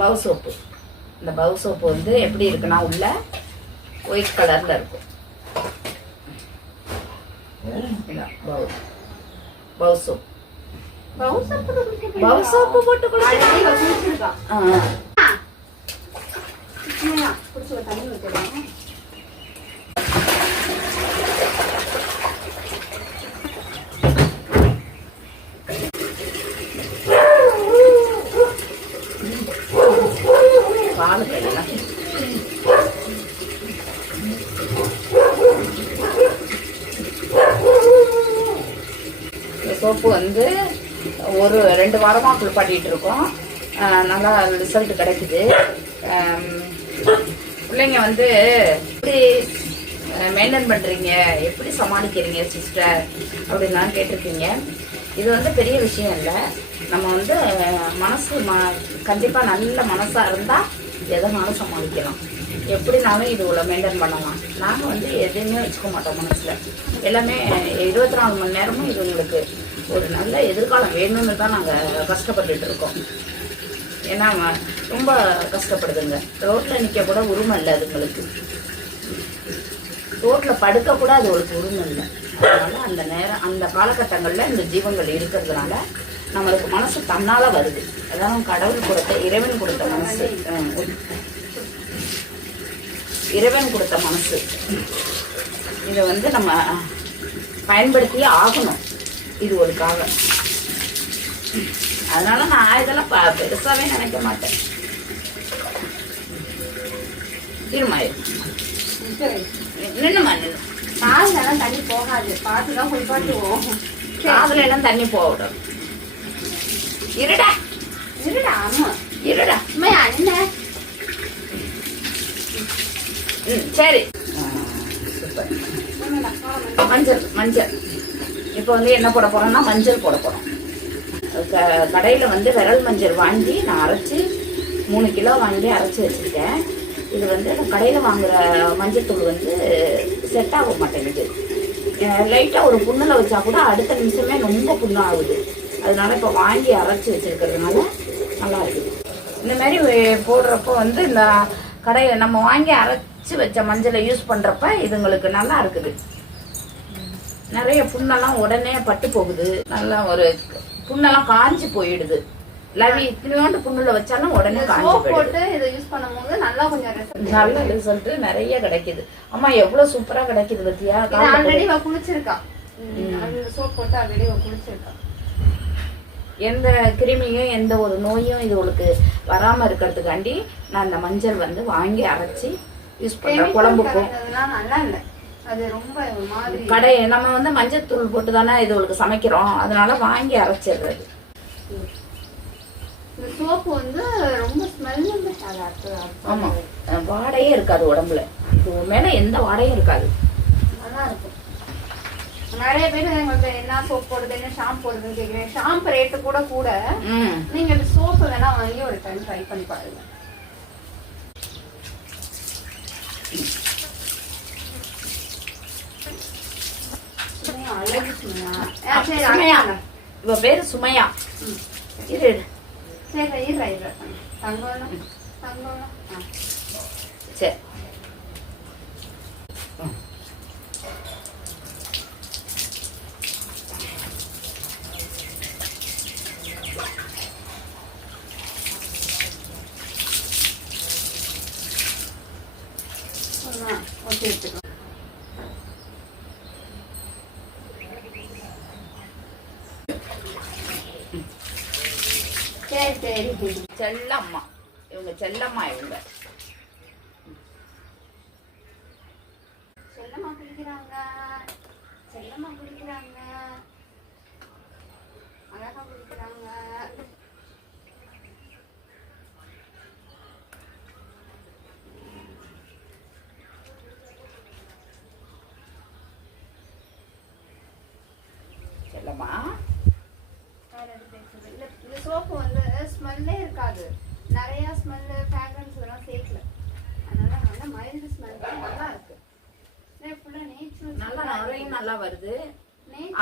பவு சோப்பு. இந்த பவு சோப்பு வந்து எப்படி இருக்குன்னா உள்ள ஒயிட் கலர்ல இருக்கும். பவு. பவு சோப். பவு சோப்பு போட்டு குளிக்கலாம் ஆ பால் எல்லாம் இந்த சோப்பு வந்து ஒரு ரெண்டு வாரமாக குளிப்பாட்டிகிட்டு இருக்கோம் நல்லா ரிசல்ட் கிடைக்குது. பிள்ளைங்க வந்து எப்படி மெயின்டைன் பண்ணுறீங்க எப்படி சமாளிக்கிறீங்க சிஸ்டர் அப்படின்லாம் கேட்டிருக்கீங்க. இது வந்து பெரிய விஷயம் இல்லை. நம்ம வந்து மனசு ம கண்டிப்பாக நல்ல மனசாக இருந்தால் எதனாலும் சமாளிக்கலாம். எப்படினாலும் இது உள்ள மெயின்டைன் பண்ணலாம். நாங்கள் வந்து எதையுமே வச்சுக்க மாட்டோம் மனசில். எல்லாமே இருபத்தி நாலு மணி நேரமும் இது உங்களுக்கு ஒரு நல்ல எதிர்காலம் வேணும்னு தான் நாங்கள் கஷ்டப்பட்டுட்டு இருக்கோம். ஏன்னா ரொம்ப கஷ்டப்படுதுங்க. ரோட்டில் நிற்க கூட உரிமை இல்லை அதுங்களுக்கு ரோட்டில் படுக்க கூட அது ஒரு உரிமை இல்லை. அதனால அந்த நேரம் அந்த காலகட்டங்களில் இந்த ஜீவங்கள் இருக்கிறதுனால நம்மளுக்கு மனசு தன்னால வருது. அதான் கடவுள் கொடுத்த இறைவன் கொடுத்த மனசு. இறைவன் கொடுத்த மனசு. இதை வந்து நம்ம பயன்படுத்தியே ஆகணும். இது ஒரு காலம் அதனால நான் இதெல்லாம் பெருசாவே நினைக்க மாட்டேன். இருமா நின்னுமா நின்று காலெல்லாம் தண்ணி போகாது. பார்த்து தான் குளிப்பாட்டுவோம். காதுல எல்லாம் தண்ணி போகணும் இருடா. இருடா ஆமா இருடா. சும்மா அண்ணன் ம் சரி. மஞ்சள் மஞ்சள். இப்போ வந்து என்ன போட போறோம்னா மஞ்சள் போட போறோம். க- கடையில வந்து விரல் மஞ்சள் வாங்கி நான் அரைச்சி மூணு கிலோ வாங்கி அரைச்சி வச்சிருக்கேன். இது வந்து நான் கடையில் வாங்குற மஞ்சள் தூள் வந்து செட் ஆக மாட்டேங்குது. லைட்டாக ஒரு புண்ணில் வச்சா கூட அடுத்த நிமிஷமே ரொம்ப புண்ணு ஆகுது அதனால இப்போ வாங்கி அரைச்சி வச்சிருக்கிறதுனால நல்லா இருக்குது இந்த மாதிரி போடுறப்போ வந்து இந்த கடையை நம்ம வாங்கி அரைச்சி வச்ச மஞ்சளை யூஸ் பண்ணுறப்ப இதுங்களுக்கு நல்லா இருக்குது. நிறைய புண்ணெல்லாம் உடனே பட்டு போகுது. நல்லா ஒரு புண்ணெல்லாம் காஞ்சி போயிடுது. லவி இத்தினோண்டு புண்ணுல வச்சாலும் உடனே காஞ்சி போட்டு இதை யூஸ் பண்ணும்போது நல்லா கொஞ்சம் நல்ல ரிசல்ட் நிறைய கிடைக்குது. அம்மா எவ்வளவு சூப்பரா கிடைக்குது பத்தியா? ஆல்ரெடி குளிச்சிருக்கா. சோப் போட்டு ஆல்ரெடி குளிச்சிருக்கா. எந்த கிருமியும் எந்த ஒரு நோயும் இது உங்களுக்கு வராம இருக்கிறதுக்காண்டி நான் இந்த மஞ்சள் வந்து வாங்கி அரைச்சி யூஸ் Chemical குழம்புக்கும் கலந்ததெல்லாம் நல்லா இல்ல. அது ரொம்ப மாதிரி கடை நம்ம வந்து மஞ்சள் தூள் போட்டு தானே இது உங்களுக்கு சமைக்கிறோம். அதனால வாங்கி அரைச்சிடுறது. இந்த சோப்பு வந்து ரொம்ப ஸ்மெல் அது அடுத்து ஆமா. அஹ் வாடையே இருக்காது உடம்புல. இது மேல எந்த வாடையும் இருக்காது. நல்லா இருக்கும். நிறைய பேர் எங்கள்கிட்ட என்ன சோப் போடுது என்ன ஷாம்பு போடுதுன்னு கேக்குறேன் ஷாம்பு ரேட்டு கூட கூட நீங்க இந்த சோப்பு வேணா வாங்கி ஒரு டைம் ட்ரை பண்ணி பாருங்க. இவ பேரு சுமையா இரு இரு. சரி, இருடா, இருடா. தங்கம், தங்கம். ஆ. சரி சேர்த்துக்கலாம் சரி சரி செல்லம்மா. இவங்க செல்லம்மா இவங்க. செல்லம்மா குளிக்கிறாங்க. செல்லம்மா குளிக்கிறாங்க. ஸ்மெல்லே இருக்காது. நிறைய ஸ்மெல்லு ஃபேக்ரன்ஸ் எல்லாம் சேர்க்கல. அதனால நல்லா மைல்டு ஸ்மெல் நல்லா இருக்கு. ஃபுல்லாக நேச்சுரல் நல்லா நிறையும் நல்லா வருது.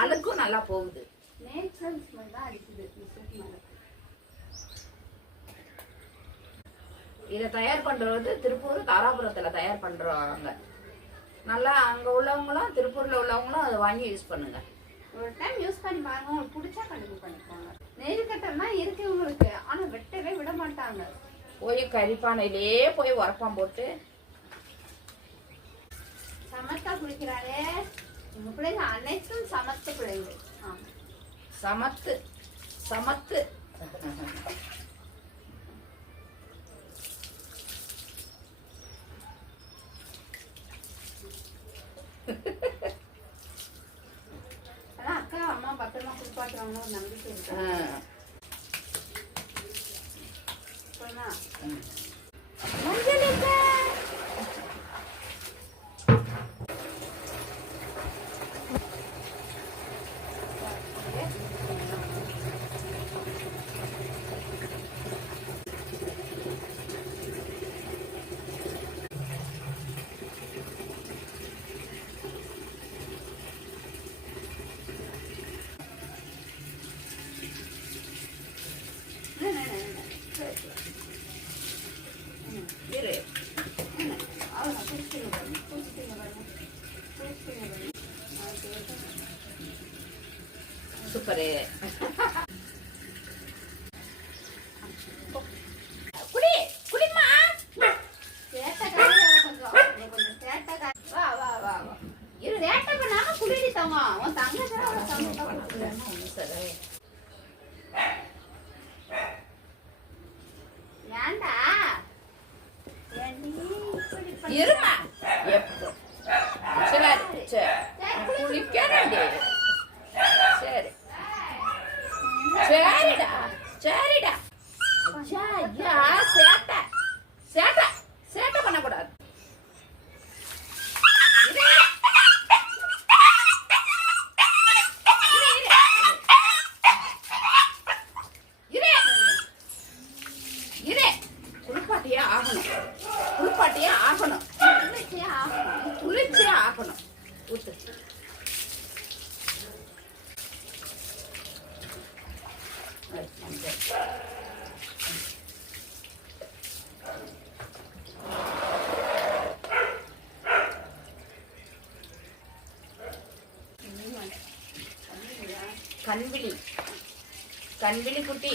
அழுக்கும் நல்லா போகுது. நேச்சுரல் ஸ்மெல் தான் அடிக்குது. இதை தயார் பண்ணுறது வந்து திருப்பூர் தாராபுரத்தில் தயார் பண்ணுறாங்க நல்லா அங்கே உள்ளவங்களும் திருப்பூரில் உள்ளவங்களும் அதை வாங்கி யூஸ் பண்ணுங்கள் ஒரு டைம் யூஸ் பண்ணி பாருங்க. பிடிச்சா கண்டிப்பாக பண்ணிக்கோங்க. நெயில் கட்டர்னா இருக்கு இவங்களுக்கு. ஆனா வெட்டவே விட மாட்டாங்க. போய் கறிப்பானையிலே போய் உரப்பான் போட்டு. சமத்தா குளிக்கிறாரே உங்க பிள்ளைங்க அனைத்தும் சமத்து பிள்ளைங்க. சமத்து சமத்து. Thank you. about it. ஆக்கணும் ஊற்று கண்விழி. கண்விழி குட்டி.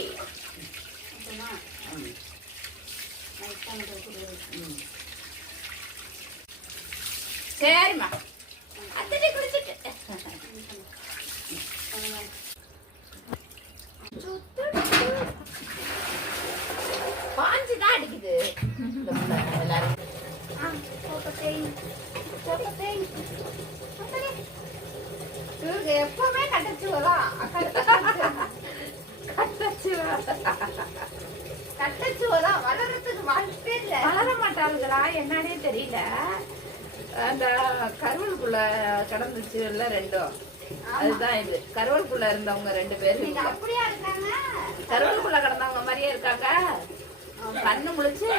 சரிம்மா அதுதான் இது. கருவல்குள்ள இருந்தவங்க ரெண்டு பேரும் கருவல்குள்ள கிடந்தவங்க மாதிரியே இருக்காங்க. கண்ணு முழிச்சு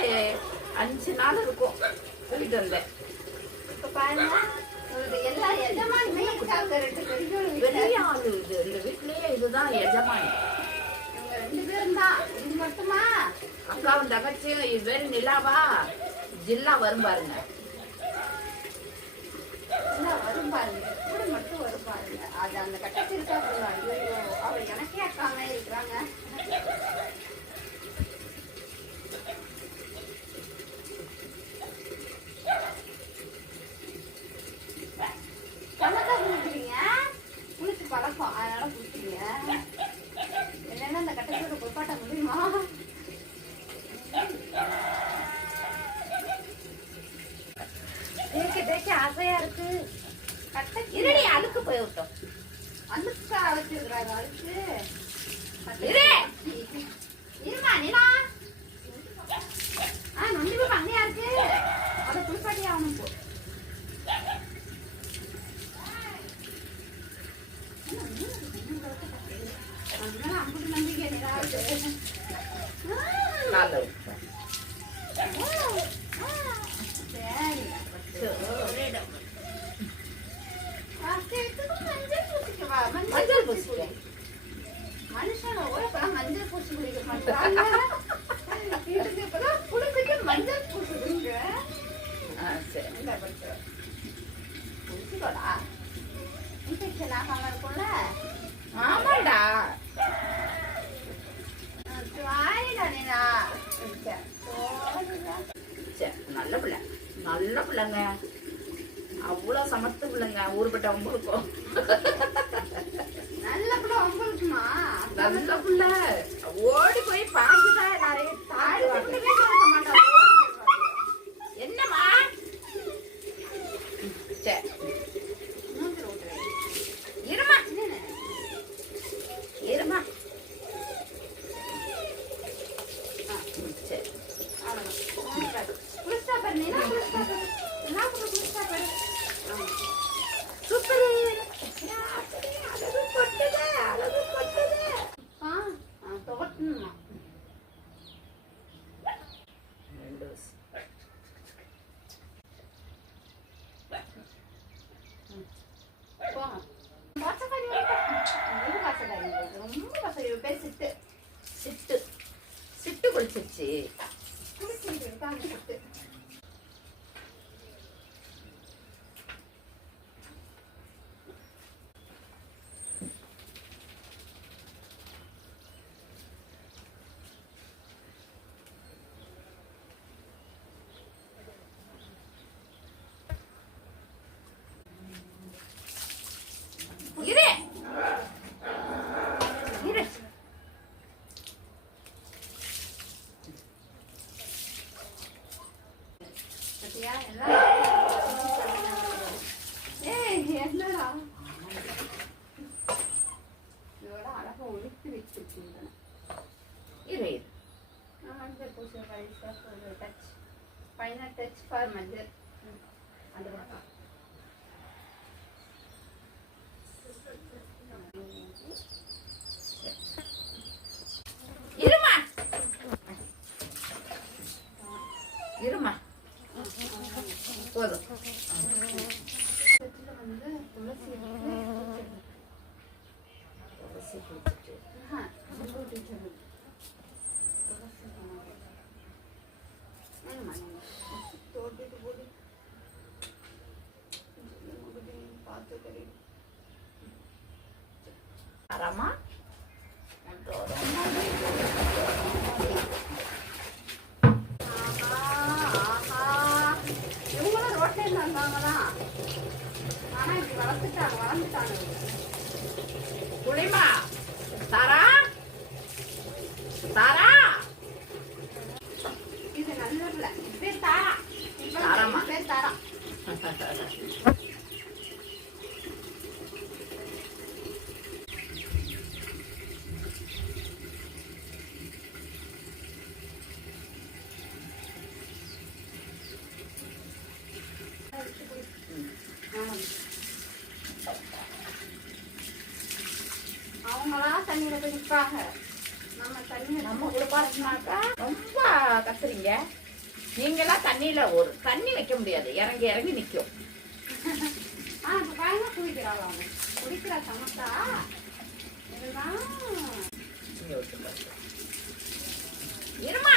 அஞ்சு நாள் இருக்கும் கூட்டிட்டு வந்தேன் இது. இந்த வீட்லயே இதுதான் எஜமானி. இது மட்டுமா? அக்காவும் தகச்சியும் இது நிலாவா ஜில்லா வரும் பாருங்க. வரும் பாருங்க. மட்டும் வரும் பாருங்க. Agak. Gracias. అందుబాటు தரமா இவங்களும் ரோட்ல இருந்தாங்களா ஆனா இப்படி வளர்த்துட்டாங்க வளர்ந்துட்டாங்க குளிமா தாரா. தாரா இது நல்ல பேர் தாரா பேர் தாரா. குறிப்பாக நம்ம தண்ணி நம்ம குறிப்பாச்சுனாக்கா ரொம்ப கத்துறீங்க. நீங்களாம் தண்ணியில் ஒரு தண்ணி வைக்க முடியாது. இறங்கி இறங்கி நிற்கும் ஆ இப்போ பாருங்க குடிக்கிறாள் அவன் குடிக்கிறா சமத்தா. இதுதான். இருமா.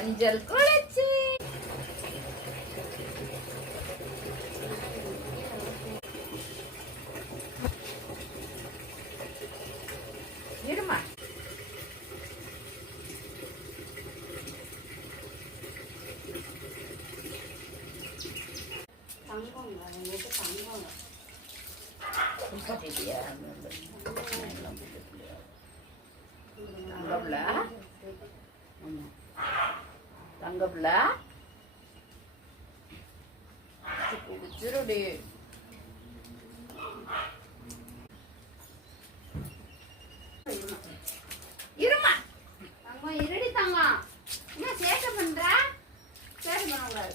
Angel Kolechi. Irma. Tanggung lah, ini tuh tanggung. Ini. குடிச்சிருடி இருமா. தங்கம் இருடி தங்கம். என்ன சேட்டை பண்ற? சேட்டை பண்ணக்கூடாது.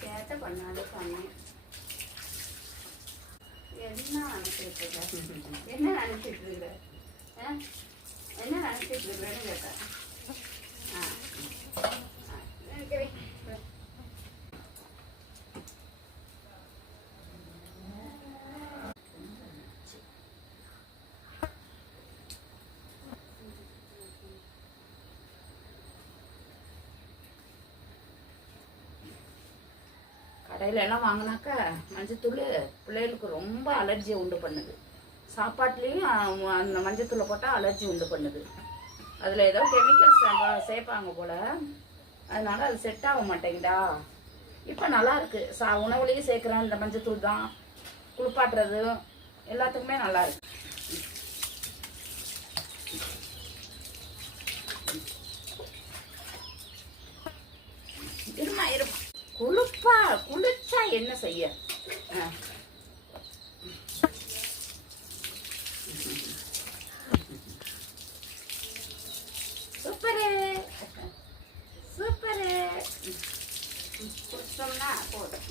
சேட்டை பண்ணாத சொன்னேன் என்ன நினைச்சிட்டு இருக்க? என்ன நினைச்சிட்டு இருக்க? என்ன நினைச்சிட்டு இருக்கிறேன்னு கேட்டேன். ஆ. கடையில் எல்லாம் வாங்கினாக்கா மஞ்சத்தூள் பிள்ளைகளுக்கு ரொம்ப அலர்ஜியை உண்டு பண்ணுது. சாப்பாட்லேயும் அந்த மஞ்சத்தூளை போட்டால் அலர்ஜி உண்டு பண்ணுது. அதில் ஏதோ கெமிக்கல்ஸ் சேர்ப்பாங்க போல். அதனால் அது செட் ஆக மாட்டேங்குதா? இப்போ நல்லாயிருக்கு சா உணவுலேயும் சேர்க்குறோம் இந்த மஞ்சத்தூள் தான். குளிப்பாட்டுறது எல்லாத்துக்குமே நல்லா இருக்கு. இருமா இருமா. குளிப்பா குளிச்சா என்ன செய்ய? சூப்பரு. சூப்பரு. குடிச்சோம்னா போதும்